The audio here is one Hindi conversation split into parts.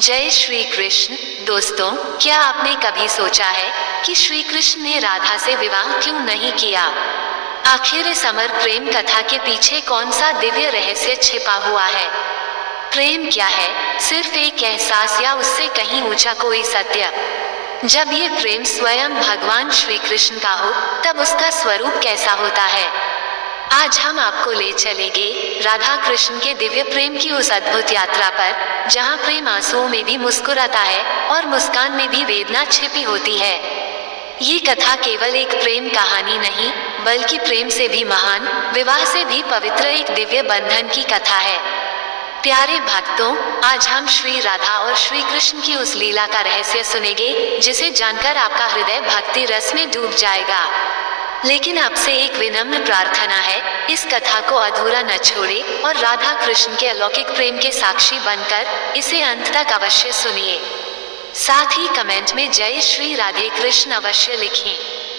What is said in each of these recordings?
जय श्री कृष्ण। दोस्तों, क्या आपने कभी सोचा है कि श्री कृष्ण ने राधा से विवाह क्यों नहीं किया? आखिर इस अमर प्रेम कथा के पीछे कौन सा दिव्य रहस्य छिपा हुआ है? प्रेम क्या है? सिर्फ एक एहसास या उससे कहीं ऊंचा कोई सत्य? जब ये प्रेम स्वयं भगवान श्री कृष्ण का हो, तब उसका स्वरूप कैसा होता है? आज हम आपको ले चलेंगे राधा कृष्ण के दिव्य प्रेम की उस अद्भुत यात्रा पर, जहां प्रेम आंसुओं में भी मुस्कुराता है और मुस्कान में भी वेदना छिपी होती है। ये कथा केवल एक प्रेम कहानी नहीं, बल्कि प्रेम से भी महान, विवाह से भी पवित्र एक दिव्य बंधन की कथा है। प्यारे भक्तों, आज हम श्री राधा और श्री कृष्ण की उस लीला का रहस्य सुनेंगे, जिसे जानकर आपका हृदय भक्ति रस में डूब जाएगा। लेकिन आपसे एक विनम्र प्रार्थना है, इस कथा को अधूरा न छोड़े और राधा कृष्ण के अलौकिक प्रेम के साक्षी बनकर इसे अंत तक अवश्य सुनिए। साथ ही कमेंट में जय श्री राधे कृष्ण अवश्य लिखें।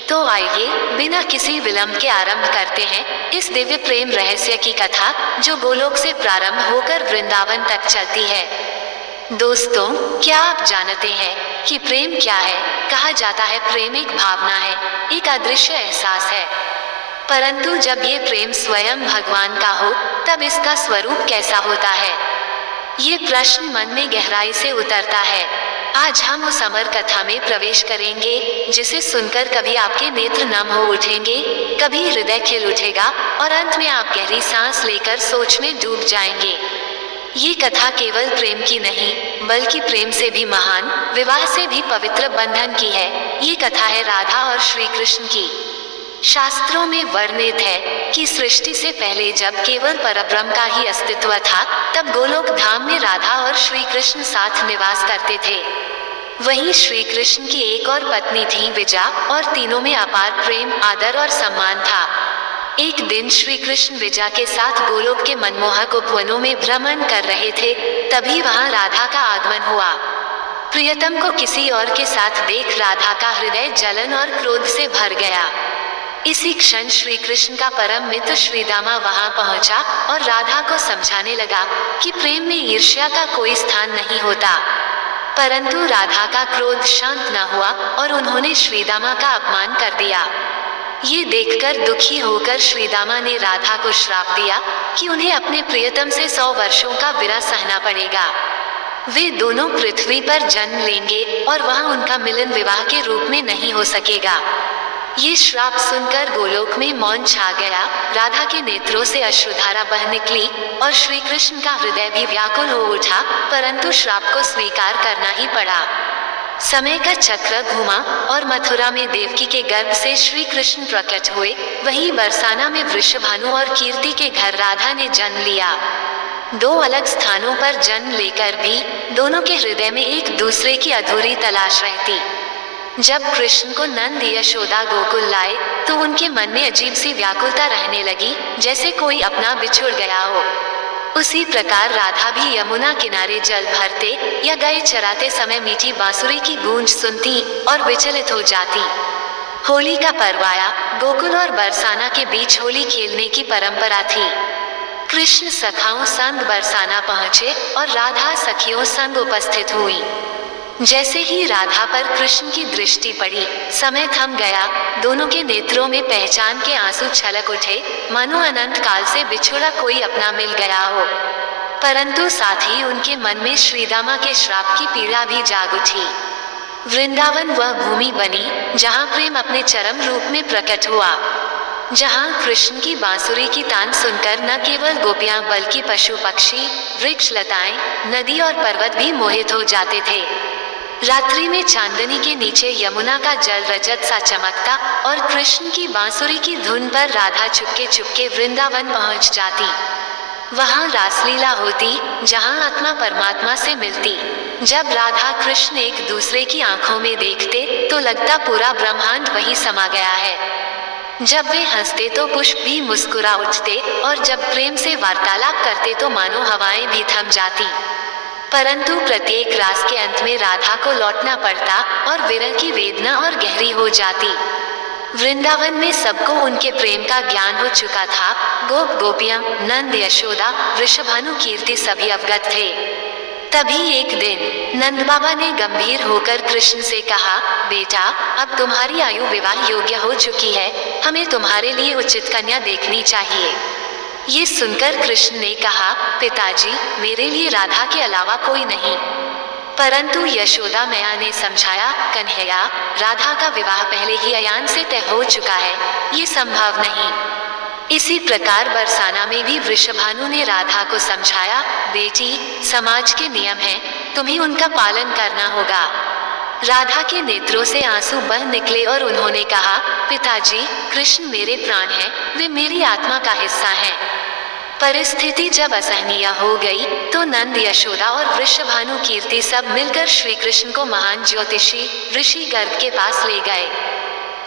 तो आइए बिना किसी विलंब के आरंभ करते हैं इस दिव्य प्रेम रहस्य की कथा, जो गोलोक से प्रारंभ होकर वृंदावन तक चलती है। दोस्तों, क्या आप जानते हैं कि प्रेम क्या है? कहा जाता है प्रेम एक भावना है, एक अदृश्य एहसास है। परंतु जब ये प्रेम स्वयं भगवान का हो, तब इसका स्वरूप कैसा होता है? ये प्रश्न मन में गहराई से उतरता है। आज हम उस अमर कथा में प्रवेश करेंगे, जिसे सुनकर कभी आपके नेत्र नम हो उठेंगे, कभी हृदय खिल उठेगा और अंत में आप गहरी सांस लेकर सोच में डूब जाएंगे। ये कथा केवल प्रेम की नहीं, बल्कि प्रेम से भी महान, विवाह से भी पवित्र बंधन की है। ये कथा है राधा और श्री कृष्ण की। शास्त्रों में वर्णित है कि सृष्टि से पहले जब केवल परब्रह्म का ही अस्तित्व था, तब गोलोक धाम में राधा और श्री कृष्ण साथ निवास करते थे। वहीं श्री कृष्ण की एक और पत्नी थी विजा, और तीनों में अपार प्रेम, आदर और सम्मान था। एक दिन श्री कृष्ण विजा के साथ गोलोक के मनमोहक उपवनों में भ्रमण कर रहे थे, तभी वहां राधा का आगमन हुआ। प्रियतम को किसी और के साथ देख राधा का हृदय जलन और क्रोध से भर गया। इसी क्षण श्री कृष्ण का परम मित्र श्रीदामा वहां पहुंचा और राधा को समझाने लगा कि प्रेम में ईर्ष्या का कोई स्थान नहीं होता। परंतु राधा का क्रोध शांत न हुआ और उन्होंने श्रीदामा का अपमान कर दिया। ये देखकर दुखी होकर श्रीदामा ने राधा को श्राप दिया कि उन्हें अपने प्रियतम से 100 वर्षों का विरह सहना पड़ेगा। वे दोनों पृथ्वी पर जन्म लेंगे और वहां उनका मिलन विवाह के रूप में नहीं हो सकेगा। ये श्राप सुनकर गोलोक में मौन छा गया। राधा के नेत्रों से अश्रुधारा बह निकली और श्री कृष्ण का हृदय भी व्याकुल हो उठा, परंतु श्राप को स्वीकार करना ही पड़ा। समय का चक्र घूमा और मथुरा में देवकी के गर्भ से श्री कृष्ण प्रकट हुए। वहीं बरसाना में वृषभानु और कीर्ति के घर राधा ने जन्म लिया। दो अलग स्थानों पर जन्म लेकर भी दोनों के हृदय में एक दूसरे की अधूरी तलाश रहती। जब कृष्ण को नंद यशोदा गोकुल लाए, तो उनके मन में अजीब सी व्याकुलता रहने लगी, जैसे कोई अपना बिछुड़ गया हो। उसी प्रकार राधा भी यमुना किनारे जल भरते या गाय चराते समय मीठी बांसुरी की गूंज सुनती और विचलित हो जाती। होली का पर्व आया। गोकुल और बरसाना के बीच होली खेलने की परंपरा थी। कृष्ण सखाओं संग बरसाना पहुंचे और राधा सखियों संग उपस्थित हुई। जैसे ही राधा पर कृष्ण की दृष्टि पड़ी, समय थम गया। दोनों के नेत्रों में पहचान के आंसू छलक उठे, मानो अनंत काल से बिछुड़ा कोई अपना मिल गया हो। परंतु साथ ही उनके मन में श्रीदामा के श्राप की पीड़ा भी जाग उठी। वृंदावन वह भूमि बनी जहाँ प्रेम अपने चरम रूप में प्रकट हुआ, जहाँ कृष्ण की बांसुरी की तान सुनकर न केवल गोपियां बल्कि पशु पक्षी, वृक्ष लताएं, नदी और पर्वत भी मोहित हो जाते थे। रात्रि में चांदनी के नीचे यमुना का जल रजत सा चमकता और कृष्ण की बांसुरी की धुन पर राधा चुपके चुपके वृंदावन पहुंच जाती। वहां रासलीला होती, जहां आत्मा परमात्मा से मिलती। जब राधा कृष्ण एक दूसरे की आंखों में देखते, तो लगता पूरा ब्रह्मांड वहीं समा गया है। जब वे हंसते तो पुष्प भी मुस्कुरा उठते, और जब प्रेम से वार्तालाप करते तो मानो हवाएं भी थम जाती। परंतु प्रत्येक रास के अंत में राधा को लौटना पड़ता और विरह की वेदना और गहरी हो जाती। वृंदावन में सबको उनके प्रेम का ज्ञान हो चुका था। गोप गोपियां, नंद यशोदा, वृषभानु कीर्ति सभी अवगत थे। तभी एक दिन नंद बाबा ने गंभीर होकर कृष्ण से कहा, बेटा, अब तुम्हारी आयु विवाह योग्य हो चुकी है, हमें तुम्हारे लिए उचित कन्या देखनी चाहिए। ये सुनकर कृष्ण ने कहा, पिताजी, मेरे लिए राधा के अलावा कोई नहीं। परंतु यशोदा मैया ने समझाया, कन्हैया, राधा का विवाह पहले ही अयान से तय हो चुका है, ये संभव नहीं। इसी प्रकार बरसाना में भी वृषभानु ने राधा को समझाया, बेटी, समाज के नियम हैं, तुम्हें उनका पालन करना होगा। राधा के नेत्रों से आंसू बह निकले और उन्होंने कहा, पिताजी, कृष्ण मेरे प्राण हैं, वे मेरी आत्मा का हिस्सा हैं। परिस्थिति जब असहनीय हो गई तो नंद, यशोदा और वृषभानु कीर्ति सब मिलकर श्री कृष्ण को महान ज्योतिषी ऋषि गर्ग के पास ले गए।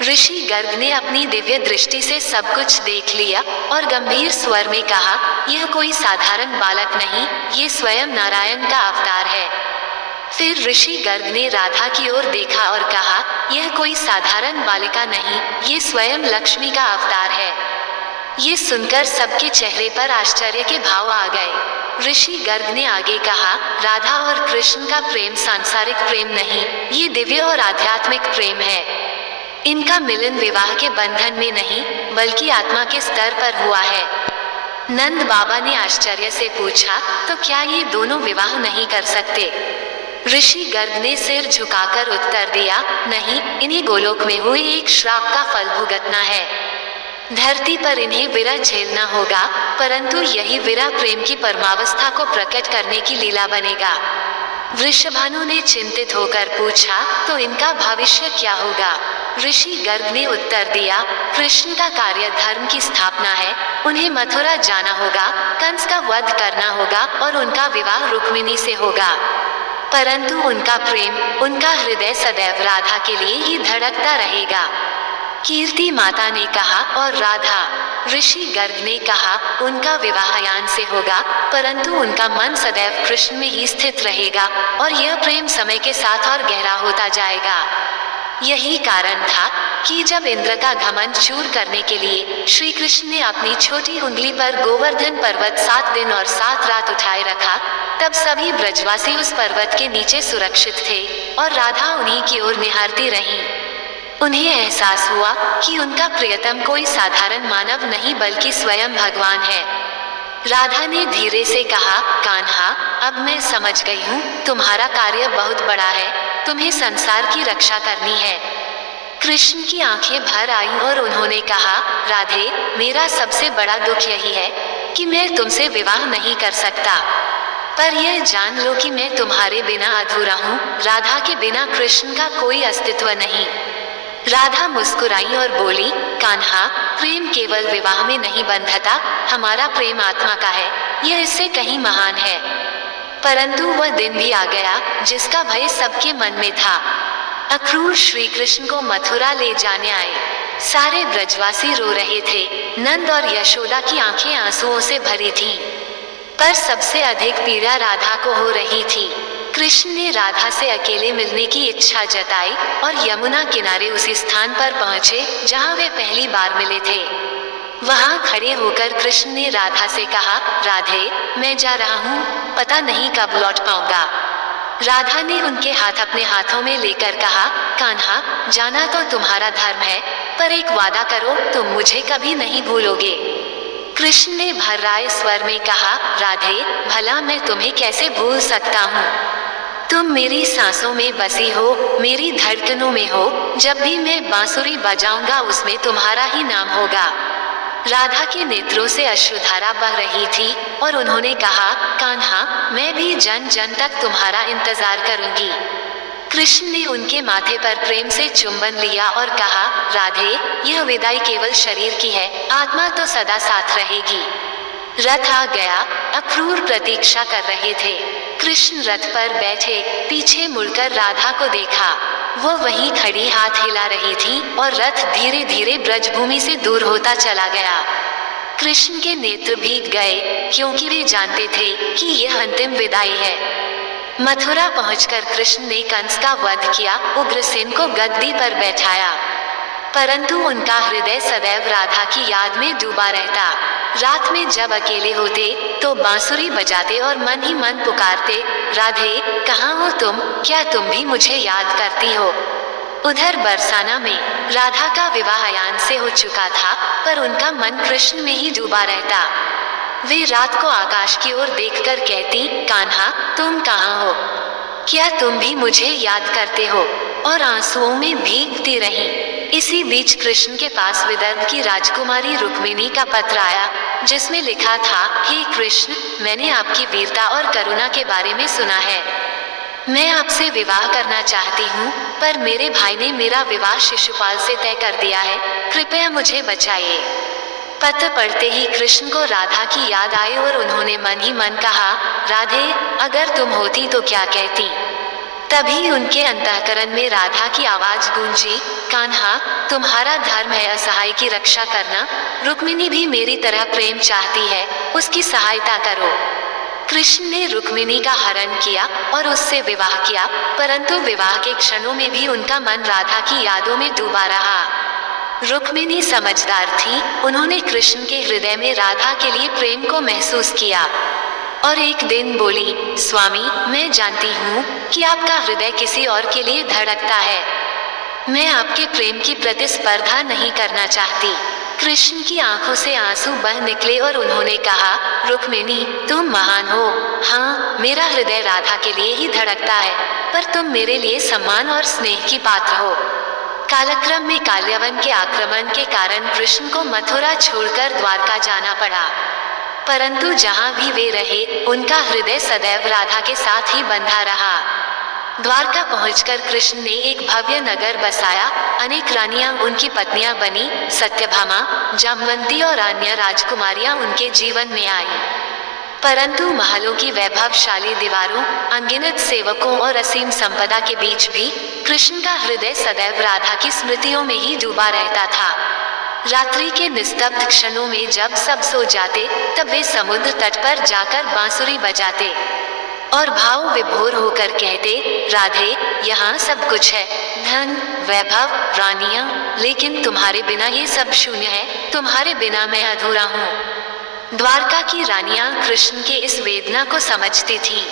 ऋषि गर्ग ने अपनी दिव्य दृष्टि से सब कुछ देख लिया और गंभीर स्वर में कहा, यह कोई साधारण बालक नहीं, ये स्वयं नारायण का अवतार है। फिर ऋषि गर्ग ने राधा की ओर देखा और कहा, यह कोई साधारण बालिका नहीं, ये स्वयं लक्ष्मी का अवतार है। ये सुनकर सबके चेहरे पर आश्चर्य के भाव आ गए। ऋषि गर्ग ने आगे कहा, राधा और कृष्ण का प्रेम सांसारिक प्रेम नहीं, ये दिव्य और आध्यात्मिक प्रेम है। इनका मिलन विवाह के बंधन में नहीं, बल्कि आत्मा के स्तर पर हुआ है। नंद बाबा ने आश्चर्य से पूछा, तो क्या ये दोनों विवाह नहीं कर सकते? ऋषि गर्ग ने सिर झुकाकर उत्तर दिया, नहीं, इन्हें गोलोक में हुए एक श्राप का फल भुगतना है। धरती पर इन्हें विरह झेलना होगा, परंतु यही विरह प्रेम की परमावस्था को प्रकट करने की लीला बनेगा। वृषभानु ने चिंतित होकर पूछा, तो इनका भविष्य क्या होगा? ऋषि गर्ग ने उत्तर दिया, कृष्ण का कार्य धर्म की स्थापना है, उन्हें मथुरा जाना होगा, कंस का वध करना होगा और उनका विवाह रुक्मिणी से होगा। परंतु उनका प्रेम, उनका हृदय सदैव राधा के लिए ही धड़कता रहेगा। कीर्ति माता ने कहा, और राधा? ऋषि गर्ग ने कहा, उनका विवाह यान से होगा, परंतु उनका मन सदैव कृष्ण में ही स्थित रहेगा और यह प्रेम समय के साथ और गहरा होता जाएगा। यही कारण था कि जब इंद्र का घमंड चूर करने के लिए श्री कृष्ण ने अपनी छोटी उंगली पर गोवर्धन पर्वत 7 दिन और 7 रात उठाए रखा, तब सभी ब्रजवासी उस पर्वत के नीचे सुरक्षित थे और राधा उन्हीं की ओर निहारती रहीं। उन्हें एहसास हुआ कि उनका प्रियतम कोई साधारण मानव नहीं बल्कि स्वयं भगवान है। राधा ने धीरे से कहा, कान्हा, अब मैं समझ गई हूँ, तुम्हारा कार्य बहुत बड़ा है, तुम्हें संसार की रक्षा करनी है। कृष्ण की आंखें भर आईं और उन्होंने कहा, राधे, मेरा सबसे बड़ा दुख यही है कि मैं तुमसे विवाह नहीं कर सकता, पर यह जान लो कि मैं तुम्हारे बिना अधूरा हूँ। राधा के बिना कृष्ण का कोई अस्तित्व नहीं। राधा मुस्कुराई और बोली, कान्हा, प्रेम केवल विवाह में नहीं बंधता, हमारा प्रेम आत्मा का है, यह इससे कहीं महान है। परंतु वह दिन भी आ गया जिसका भय सबके मन में था। अक्रूर श्री कृष्ण को मथुरा ले जाने आए। सारे ब्रजवासी रो रहे थे। नंद और यशोदा की आंखें आंसुओं से भरी थीं। पर सबसे अधिक पीड़ा राधा को हो रही थी। कृष्ण ने राधा से अकेले मिलने की इच्छा जताई और यमुना किनारे उसी स्थान पर पहुंचे जहां वे पहली बार मिले थे। वहां खड़े होकर कृष्ण ने राधा से कहा, राधे, मैं जा रहा हूँ, पता नहीं कब लौट पाऊंगा। राधा ने उनके हाथ अपने हाथों में लेकर कहा, कान्हा, जाना तो तुम्हारा धर्म है, पर एक वादा करो, तुम मुझे कभी नहीं भूलोगे। कृष्ण ने भर्राए स्वर में कहा, राधे, भला मैं तुम्हें कैसे भूल सकता हूँ? तुम मेरी सांसों में बसी हो, मेरी धड़कनों में हो, जब भी मैं बांसुरी बजाऊंगा उसमें तुम्हारा ही नाम होगा। राधा के नेत्रों से अश्रुधारा बह रही थी और उन्होंने कहा, कान्हा, मैं भी जन जन तक तुम्हारा इंतजार करूंगी। कृष्ण ने उनके माथे पर प्रेम से चुंबन लिया और कहा, राधे, यह विदाई केवल शरीर की है, आत्मा तो सदा साथ रहेगी। रथ आ गया। अक्रूर प्रतीक्षा कर रहे थे। कृष्ण रथ पर बैठे, पीछे मुड़कर राधा को देखा। वो वहीं खड़ी हाथ हिला रही थी और रथ धीरे धीरे ब्रजभूमि से दूर होता चला गया। कृष्ण के नेत्र भीग गए, क्योंकि वे जानते थे कि यह अंतिम विदाई है। मथुरा पहुंचकर कृष्ण ने कंस का वध किया, उग्रसेन को गद्दी पर बैठाया, परंतु उनका हृदय सदैव राधा की याद में डूबा रहता। रात में जब अकेले होते तो बांसुरी बजाते और मन ही मन पुकारते, राधे कहाँ हो तुम, क्या तुम भी मुझे याद करती हो। उधर बरसाना में राधा का विवाह अयान से हो चुका था, पर उनका मन कृष्ण में ही डूबा रहता। वे रात को आकाश की ओर देखकर कहती, कान्हा तुम कहाँ हो, क्या तुम भी मुझे याद करते हो, और आंसुओं में भीगती रहीं। इसी बीच कृष्ण के पास विदर्भ की राजकुमारी रुक्मिणी का पत्र आया, जिसमें लिखा था, हे कृष्ण, मैंने आपकी वीरता और करुणा के बारे में सुना है। मैं आपसे विवाह करना चाहती हूँ, पर मेरे भाई ने मेरा विवाह शिशुपाल से तय कर दिया है, कृपया मुझे बचाइए। पत्र पढ़ते ही कृष्ण को राधा की याद आई और उन्होंने मन ही मन कहा, राधे अगर तुम होती तो क्या कहती। तभी उनके अंतःकरण में राधा की आवाज गूंजी, कान्हा तुम्हारा धर्म है असहाय की रक्षा करना, रुक्मिणी भी मेरी तरह प्रेम चाहती है, उसकी सहायता करो। कृष्ण ने रुक्मिणी का हरण किया और उससे विवाह किया, परंतु विवाह के क्षणों में भी उनका मन राधा की यादों में डूबा रहा। रुक्मिणी समझदार थी, उन्होंने कृष्ण के हृदय में राधा के लिए प्रेम को महसूस किया और एक दिन बोली, स्वामी मैं जानती हूँ कि आपका हृदय किसी और के लिए धड़कता है, मैं आपके प्रेम की प्रतिस्पर्धा नहीं करना चाहती। कृष्ण की आंखों से आंसू बह निकले और उन्होंने कहा, रुक्मिणी तुम महान हो, हाँ मेरा हृदय राधा के लिए ही धड़कता है, पर तुम मेरे लिए सम्मान और स्नेह की पात्र हो। कालक्रम में काल्यावन के आक्रमण के कारण कृष्ण को मथुरा छोड़कर द्वारका जाना पड़ा, परंतु जहाँ भी वे रहे उनका हृदय सदैव राधा के साथ ही बंधा रहा। द्वारका पहुंचकर कृष्ण ने एक भव्य नगर बसाया, अनेक रानियां उनकी पत्नियां बनी, सत्यभामा, जामवंती और अन्य राजकुमारियां उनके जीवन में आईं। परंतु महलों की वैभवशाली दीवारों, अनगिनत सेवकों और असीम संपदा के बीच भी कृष्ण का हृदय सदैव राधा की स्मृतियों में ही डूबा रहता था। रात्रि के निस्तब्ध क्षणों में जब सब सो जाते, तब वे समुद्र तट पर जाकर बांसुरी बजाते और भाव विभोर होकर कहते, राधे यहाँ सब कुछ है, धन वैभव रानियां, लेकिन तुम्हारे बिना ये सब शून्य है, तुम्हारे बिना मैं अधूरा हूँ। द्वारका की रानियां कृष्ण के इस वेदना को समझती थीं।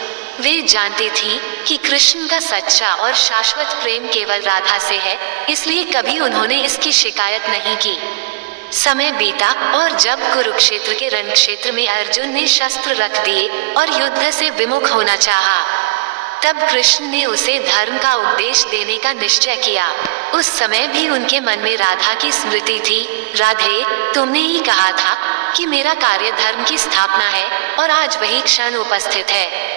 वे जानती थीं कि कृष्ण का सच्चा और शाश्वत प्रेम केवल राधा से है, इसलिए कभी उन्होंने इसकी शिकायत नहीं की। समय बीता और जब कुरुक्षेत्र के रणक्षेत्र में अर्जुन ने शस्त्र रख दिए और युद्ध से विमुख होना चाहा, तब कृष्ण ने उसे धर्म का उपदेश देने का निश्चय किया। उस समय भी उनके मन में राधा की स्मृति थी। राधे तुमने ही कहा था कि मेरा कार्य धर्म की स्थापना है, और आज वही क्षण उपस्थित है।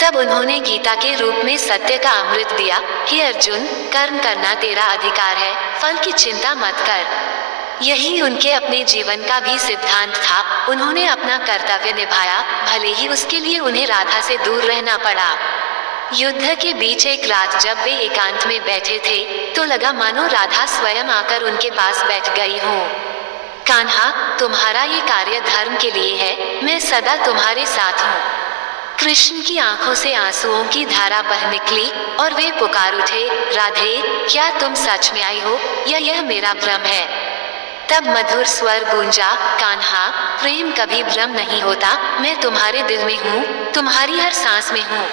तब उन्होंने गीता के रूप में सत्य का अमृत दिया, हे अर्जुन कर्म करना तेरा अधिकार है, फल की चिंता मत कर। यही उनके अपने जीवन का भी सिद्धांत था। उन्होंने अपना कर्तव्य निभाया, भले ही उसके लिए उन्हें राधा से दूर रहना पड़ा। युद्ध के बीच एक रात जब वे एकांत में बैठे थे, तो लगा मानो राधा स्वयं आकर उनके पास बैठ गई हो। कान्हा तुम्हारा ये कार्य धर्म के लिए है, मैं सदा तुम्हारे साथ हूँ। कृष्ण की आंखों से आंसुओं की धारा बह निकली और वे पुकार उठे, राधे क्या तुम सच में आई हो या यह मेरा भ्रम है। तब मधुर स्वर गूंजा, कान्हा प्रेम कभी भ्रम नहीं होता, मैं तुम्हारे दिल में हूँ, तुम्हारी हर सांस में हूँ।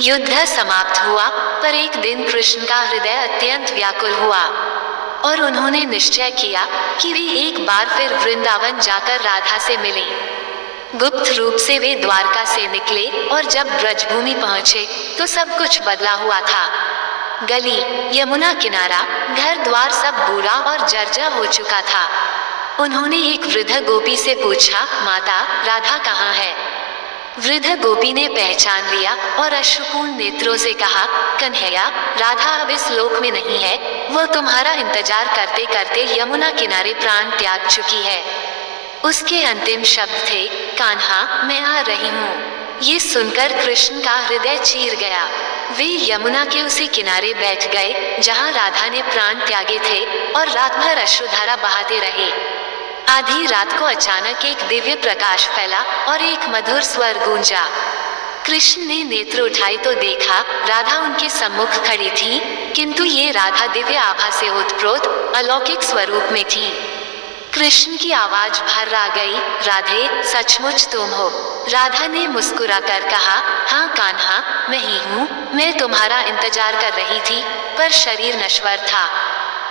युद्ध समाप्त हुआ, पर एक दिन कृष्ण का हृदय अत्यंत व्याकुल हुआ और उन्होंने निश्चय किया कि वे एक बार फिर वृंदावन जाकर राधा से मिले। गुप्त रूप से वे द्वारका से निकले और जब ब्रजभूमि पहुंचे तो सब कुछ बदला हुआ था। गली, यमुना किनारा, घर द्वार सब बूढ़ा और जर्जर हो चुका था। उन्होंने एक वृद्ध गोपी से पूछा, माता राधा कहाँ है। वृद्ध गोपी ने पहचान लिया और अश्रुपूर्ण नेत्रों से कहा, कन्हैया राधा अब इस लोक में नहीं है, वह तुम्हारा इंतजार करते करते यमुना किनारे प्राण त्याग चुकी है। उसके अंतिम शब्द थे, कान्हा मैं आ रही हूँ। ये सुनकर कृष्ण का हृदय चीर गया। वे यमुना के उसी किनारे बैठ गए जहाँ राधा ने प्राण त्यागे थे और रात भर अश्रुधारा बहाते रहे। आधी रात को अचानक एक दिव्य प्रकाश फैला और एक मधुर स्वर गूंजा। कृष्ण ने नेत्र उठाए तो देखा राधा उनके सम्मुख खड़ी थी, किंतु ये राधा दिव्य आभा से ओतप्रोत अलौकिक स्वरूप में थी। कृष्ण की आवाज भर आ गई, राधे सचमुच तुम हो। राधा ने मुस्कुराकर कहा, हाँ कान्हा, मैं ही हूँ। मैं तुम्हारा इंतजार कर रही थी, पर शरीर नश्वर था।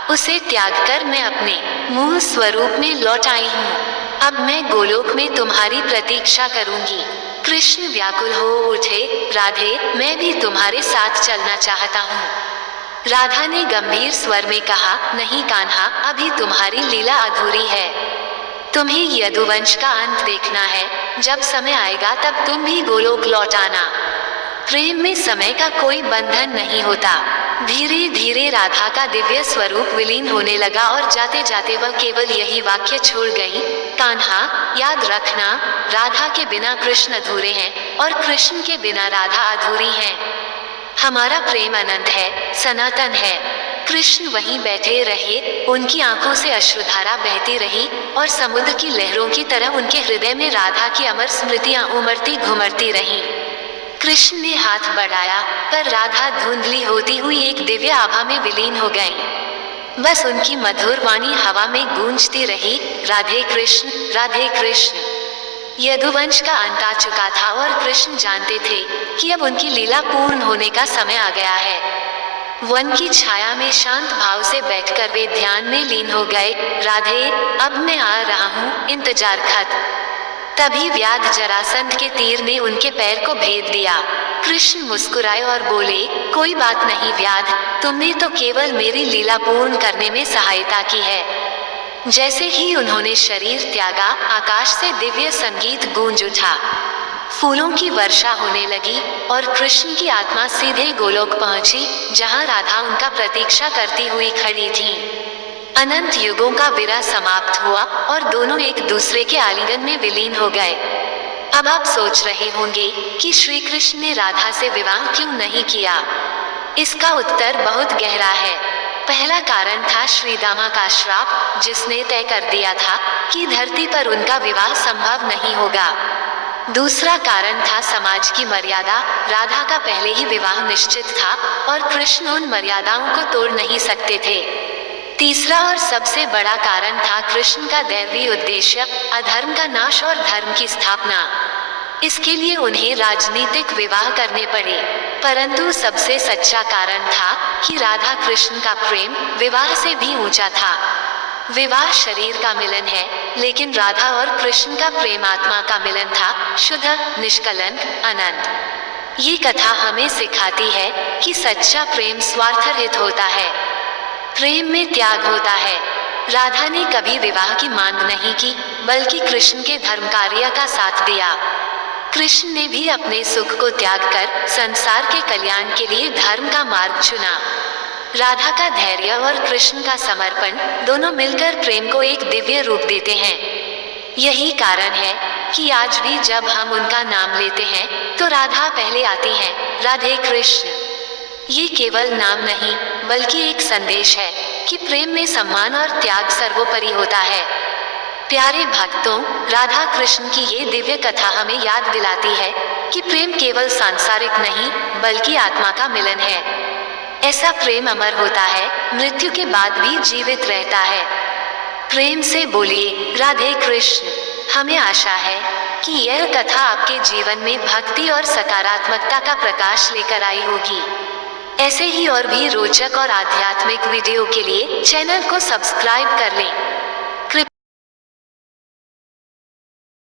उसे त्याग कर मैं अपने मूल स्वरूप में लौट आई हूँ। अब मैं गोलोक में तुम्हारी प्रतीक्षा करूंगी। कृष्ण व्याकुल हो उठे, राधे, मैं भी तुम्हारे साथ चलना चाहता हूँ। राधा ने गंभीर स्वर में कहा, नहीं कान्हा, अभी तुम्हारी लीला अधूरी है। तुम्हें यदुवंश का अंत देखना है। जब समय आएगा तब तुम भी गोलोक लौट आना। प्रेम में समय का कोई बंधन नहीं होता। धीरे धीरे राधा का दिव्य स्वरूप विलीन होने लगा और जाते जाते वह केवल यही वाक्य छोड़ गई, कान्हा, याद रखना, राधा के बिना कृष्ण अधूरे हैं और कृष्ण के बिना राधा अधूरी हैं। हमारा प्रेम अनंत है, सनातन है। कृष्ण वहीं बैठे रहे, उनकी आंखों से अश्रुधारा बहती रही और समुद्र की लहरों की तरह उनके हृदय में राधा की अमर स्मृतियां उमड़ती घुमड़ती रहीं। कृष्ण ने हाथ बढ़ाया, पर राधा धुंधली होती हुई एक दिव्य आभा में विलीन हो गई। बस उनकी मधुर वाणी हवा में गूंजती रही, राधे कृष्ण, राधे कृष्ण। यदुवंश का अंत आ चुका था और कृष्ण जानते थे कि अब उनकी लीला पूर्ण होने का समय आ गया है। वन की छाया में शांत भाव से बैठकर वे ध्यान में लीन हो गए। राधे, अब मैं आ रहा हूँ, इंतजार खत्म। तभी व्याध जरासंध के तीर ने उनके पैर को भेद दिया। कृष्ण मुस्कुराए और बोले, कोई बात नहीं व्याध, तुमने तो केवल मेरी लीला पूर्ण करने में सहायता की है। जैसे ही उन्होंने शरीर त्यागा, आकाश से दिव्य संगीत गूंज उठा। फूलों की वर्षा होने लगी और कृष्ण की आत्मा सीधे गोलोक पहुंची, जहां राधा उनका प्रतीक्षा करती हुई खड़ी थी। अनंत युगों का विरह समाप्त हुआ और दोनों एक दूसरे के आलिंगन में विलीन हो गए। अब आप सोच रहे होंगे कि श्री कृष्ण ने राधा से विवाह क्यों नहीं किया। इसका उत्तर बहुत गहरा है। पहला कारण था श्रीदामा का श्राप, जिसने तय कर दिया था कि धरती पर उनका विवाह संभव नहीं होगा। दूसरा कारण था समाज की मर्यादा। राधा का पहले ही विवाह निश्चित था और कृष्ण उन मर्यादाओं को तोड़ नहीं सकते थे। तीसरा और सबसे बड़ा कारण था कृष्ण का दैवी उद्देश्य, अधर्म का नाश और धर्म की स्थापना। इसके लिए उन्हें राजनीतिक विवाह करने पड़े। परंतु सबसे सच्चा कारण था कि राधा कृष्ण का प्रेम विवाह से भी ऊंचा था। विवाह शरीर का मिलन है, लेकिन राधा और कृष्ण का प्रेम आत्मा का मिलन था, शुद्ध, निष्कलंक, अनंत। ये कथा हमें सिखाती है कि सच्चा प्रेम स्वार्थरहित होता है। प्रेम में त्याग होता है। राधा ने कभी विवाह की मांग नहीं की, बल्कि कृष्ण के धर्म कार्य का साथ दिया। कृष्ण ने भी अपने सुख को त्याग कर संसार के कल्याण के लिए धर्म का मार्ग चुना। राधा का धैर्य और कृष्ण का समर्पण दोनों मिलकर प्रेम को एक दिव्य रूप देते हैं। यही कारण है कि आज भी जब हम उनका नाम लेते हैं तो राधा पहले आती हैं, राधे कृष्ण। ये केवल नाम नहीं, बल्कि एक संदेश है कि प्रेम में सम्मान और त्याग सर्वोपरि होता है। प्यारे भक्तों, राधा कृष्ण की ये दिव्य कथा हमें याद दिलाती है कि प्रेम केवल सांसारिक नहीं, बल्कि आत्मा का मिलन है। ऐसा प्रेम अमर होता है, मृत्यु के बाद भी जीवित रहता है। प्रेम से बोलिए, राधे कृष्ण। हमें आशा है कि यह कथा आपके जीवन में भक्ति और सकारात्मकता का प्रकाश लेकर आई होगी। ऐसे ही और भी रोचक और आध्यात्मिक वीडियो के लिए चैनल को सब्सक्राइब कर लें।